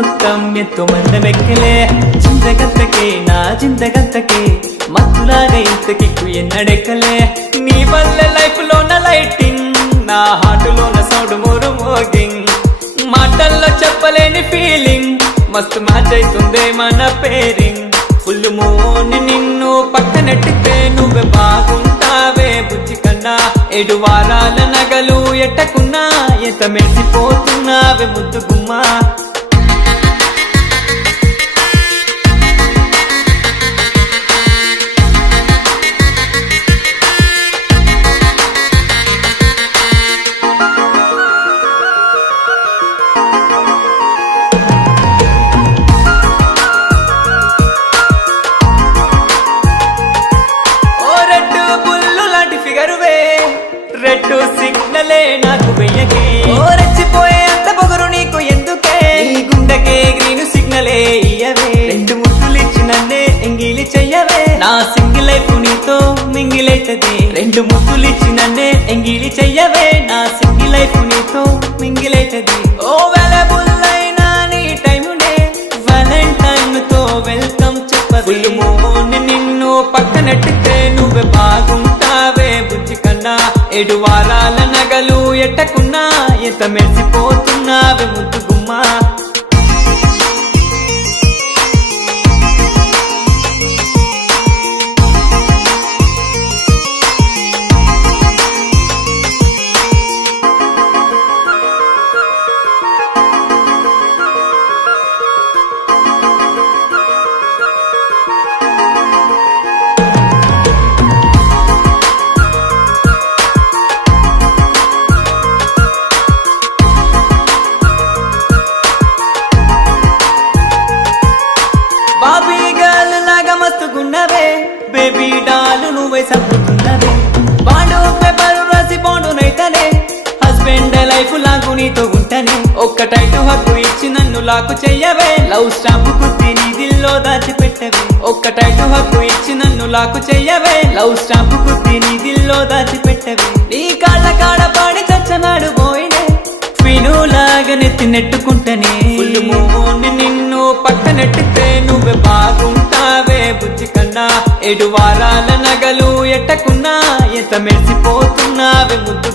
మొత్తం ఎత్తు మందమెక్కలే చింతగంతకే నా చింతగంతకే మత్తులాగా ఇంతకిక్కు ఎన్నడెక్కలే నీ వల్ల లైఫ్ లోన లైటింగ్ నా హార్టులోన సౌండ్ మోరు మోగింగ్ మాటల్లో చెప్పలేని ఫీలింగ్ మస్తు మ్యాచ్ అవుతుందే మన పేరింగ్ ఫుల్ మూన్ నిన్ను పక్కనెట్టితే నువ్వే బాగుంటావే బుజ్జి కన్నా 7 వారాల నగలు ఎట్టకున్నా ఎంత మెరిసిపోతున్నావే ముద్దు గుమ్మా రెడ్ సిగ్నలే నాకు వెయ్యకే ఓ రెచ్చిపోయే అంత పొగరు నీకు ఎందుకే ఈ గుండెకే గ్రీన్ సిగ్నలే ఇయ్యవే 2 ముద్దులు ఇచ్చి నన్నే ఎంగిలి చెయ్యవే నా సింగిల్ లైఫ్ నీతో మింగిలైతది 2 ముద్దులు ఇచ్చి నన్నే ఎంగిలి చెయ్యవే నా సింగిల్ లైఫ్ నీతో మింగిలైతది ఓ అవైలబుల్ అయినా నీ టైమునే వాలెంటైన్ తో వెల్కమ్ చెప్పదు నిన్ను పక్కనెట్టితే నువ్వే బాగుంటావే బుజ్జి కన్నా 7 వారాల నగలు ఎట్టకున్నా ఎంత మెరిసిపోతున్నావే ముద్దు గుమ్మా బాబీ గర్ల్ లాగా మస్తుకున్నవే బేబీ డాలు నువ్వే సంపుతున్నవే బాండు పేపర్ రాసి బాండు నైతనే హస్బెండ్ లైఫ్ లాగు నీతో ఉంటనే ఒక్క టైటు హక్కు ఇచ్చి నన్ను లాకు చెయ్యవే లవ్ స్టాంప్ గుద్ది నీ దిల్లో దాచిపెట్టవే ఒక్క టైటు హక్కు ఇచ్చి నన్ను లాకు చెయ్యవే లవ్ స్టాంప్ గుద్ది నీ దిల్లో దాచిపెట్టవే నీ కాళ్ళ కాడ పాడి చచ్చనాడు పోయినే వినులాగా నెత్తి నెట్టుకుంటనే ఫుల్ మూన్ నిన్ను పక్కనెట్టితే నువ్వే బాగుంటావే బుజ్జి కన్నా 7 వారాల నగలు ఎట్టకున్నా ఎంత మెరిసిపోతున్నావే ముద్దు